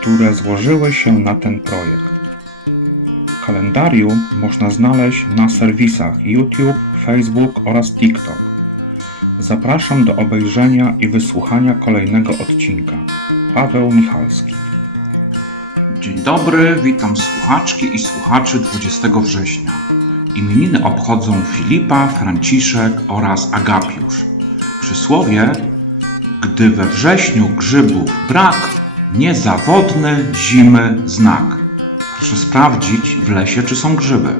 które złożyły się na ten projekt. Kalendarium można znaleźć na serwisach YouTube, Facebook oraz TikTok. Zapraszam do obejrzenia i wysłuchania kolejnego odcinka. Paweł Michalski. Dzień dobry, witam słuchaczki i słuchaczy 20 września. Imieniny obchodzą Filipa, Franciszek oraz Agapiusz. Przysłowie, gdy we wrześniu grzybów brak, niezawodny zimy znak. Proszę sprawdzić w lesie, czy są grzyby.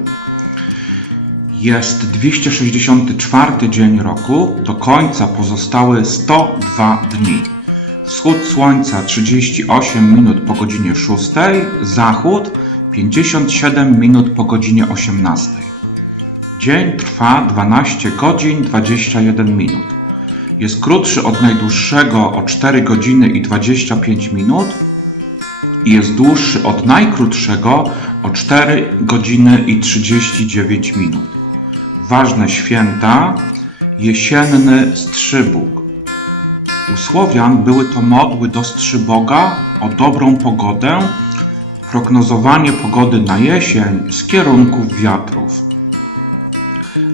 Jest 264 dzień roku, do końca pozostały 102 dni. Wschód słońca 38 minut po godzinie 6, zachód 57 minut po godzinie 18. Dzień trwa 12 godzin 21 minut. Jest krótszy od najdłuższego o 4 godziny i 25 minut i jest dłuższy od najkrótszego o 4 godziny i 39 minut. Ważne święta jesienny Strzybóg. U Słowian były to modły do Strzyboga o dobrą pogodę, prognozowanie pogody na jesień z kierunków wiatrów.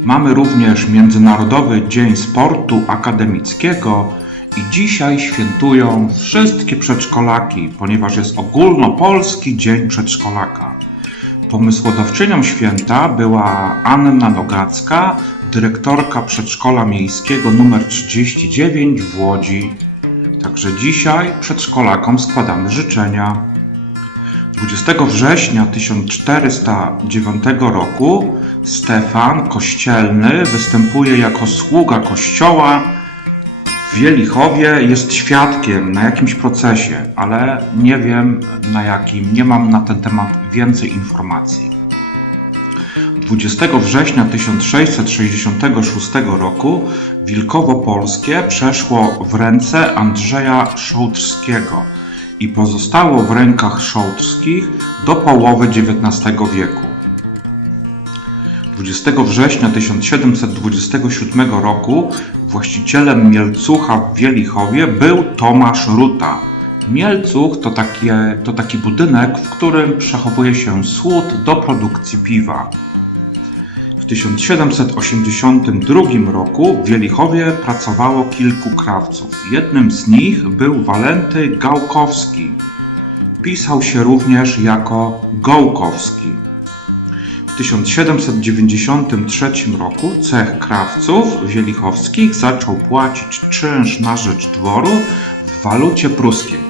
Mamy również Międzynarodowy Dzień Sportu Akademickiego i dzisiaj świętują wszystkie przedszkolaki, ponieważ jest ogólnopolski Dzień Przedszkolaka. Pomysłodawczynią święta była Anna Nogacka, dyrektorka przedszkola miejskiego nr 39 w Łodzi. Także dzisiaj przedszkolakom składamy życzenia. 20 września 1409 roku Stefan Kościelny występuje jako sługa kościoła w Wielichowie. Jest świadkiem na jakimś procesie, ale nie wiem na jakim, nie mam na ten temat więcej informacji. 20 września 1666 roku Wilkowo Polskie przeszło w ręce Andrzeja Szołtrskiego i pozostało w rękach Szołtrskich do połowy XIX wieku. 20 września 1727 roku właścicielem Mielcucha w Wielichowie był Tomasz Ruta. Mielcuch to, takie, to taki budynek, w którym przechowuje się słód do produkcji piwa. W 1782 roku w Wielichowie pracowało kilku krawców. Jednym z nich był Walenty Gałkowski. Pisał się również jako Gołkowski. W 1793 roku cech krawców wielichowskich zaczął płacić czynsz na rzecz dworu w walucie pruskiej.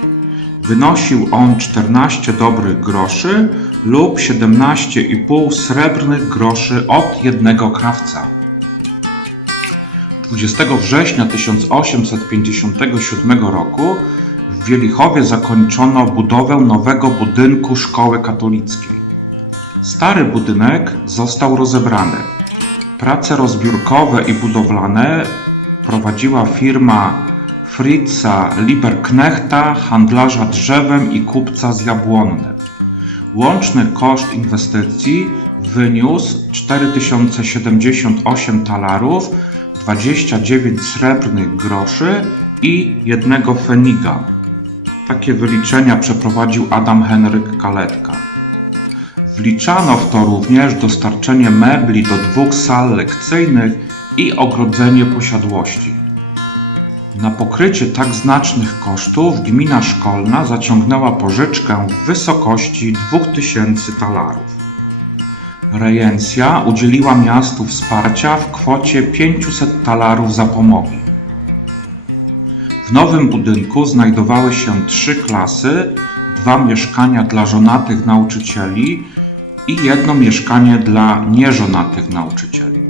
Wynosił on 14 dobrych groszy lub 17,5 srebrnych groszy od jednego krawca. 20 września 1857 roku w Wielichowie zakończono budowę nowego budynku szkoły katolickiej. Stary budynek został rozebrany. Prace rozbiórkowe i budowlane prowadziła firma Fritza Lieberknechta, handlarza drzewem i kupca z Jabłonny. Łączny koszt inwestycji wyniósł 4078 talarów, 29 srebrnych groszy i jednego feniga. Takie wyliczenia przeprowadził Adam Henryk Kaletka. Wliczano w to również dostarczenie mebli do dwóch sal lekcyjnych i ogrodzenie posiadłości. Na pokrycie tak znacznych kosztów gmina szkolna zaciągnęła pożyczkę w wysokości 2000 talarów. Rejencja udzieliła miastu wsparcia w kwocie 500 talarów zapomogi. W nowym budynku znajdowały się trzy klasy, dwa mieszkania dla żonatych nauczycieli i jedno mieszkanie dla nieżonatych nauczycieli.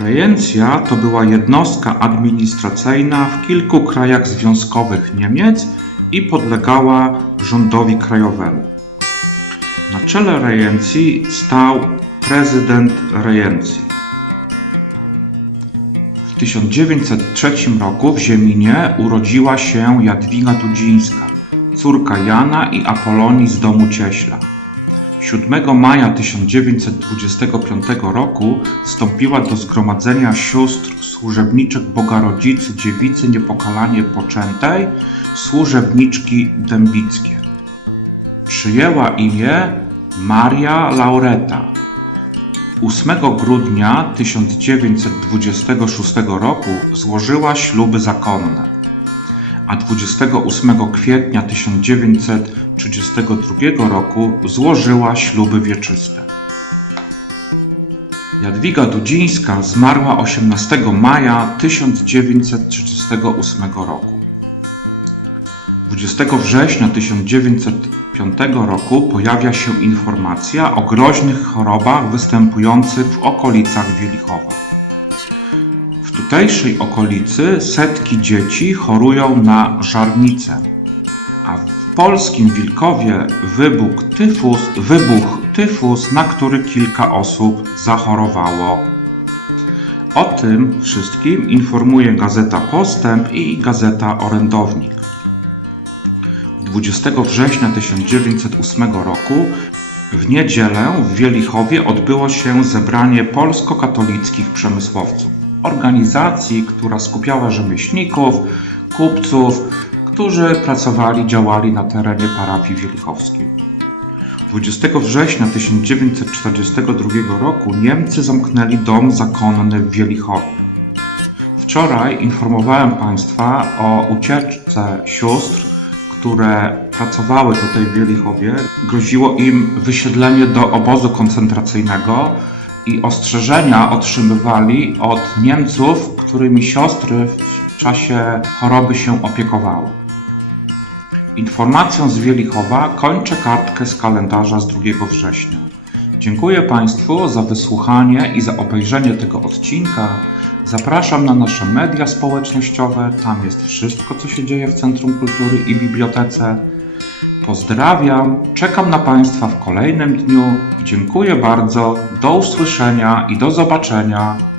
Rejencja to była jednostka administracyjna w kilku krajach związkowych Niemiec i podlegała rządowi krajowemu. Na czele rejencji stał prezydent rejencji. W 1903 roku w Zieminie urodziła się Jadwiga Dudzińska, córka Jana i Apolonii z domu Cieśla. 7 maja 1925 roku wstąpiła do Zgromadzenia Sióstr Służebniczek Bogarodzicy Dziewicy Niepokalanie Poczętej, służebniczki dębickie. Przyjęła imię Maria Laureta. 8 grudnia 1926 roku złożyła śluby zakonne, a 28 kwietnia 1932 roku złożyła śluby wieczyste. Jadwiga Dudzińska zmarła 18 maja 1938 roku. 20 września 1905 roku pojawia się informacja o groźnych chorobach występujących w okolicach Wielichowa. W tutejszej okolicy setki dzieci chorują na żarnicę, a w polskim Wilkowie wybuchł tyfus, wybuchł tyfus, na który kilka osób zachorowało. O tym wszystkim informuje Gazeta Postęp i Gazeta Orędownik. 20 września 1908 roku w niedzielę w Wielichowie odbyło się zebranie polsko-katolickich przemysłowców, organizacji, która skupiała rzemieślników, kupców, którzy pracowali, działali na terenie parafii wielichowskiej. 20 września 1942 roku Niemcy zamknęli dom zakonny w Wielichowie. Wczoraj informowałem Państwa o ucieczce sióstr, które pracowały tutaj w Wielichowie. Groziło im wysiedlenie do obozu koncentracyjnego i ostrzeżenia otrzymywali od Niemców, którymi siostry w czasie choroby się opiekowały. Informacją z Wielichowa kończę kartkę z kalendarza z 2 września. Dziękuję Państwu za wysłuchanie i za obejrzenie tego odcinka. Zapraszam na nasze media społecznościowe. Tam jest wszystko, co się dzieje w Centrum Kultury i Bibliotece. Pozdrawiam, czekam na Państwa w kolejnym dniu. Dziękuję bardzo. Do usłyszenia i do zobaczenia.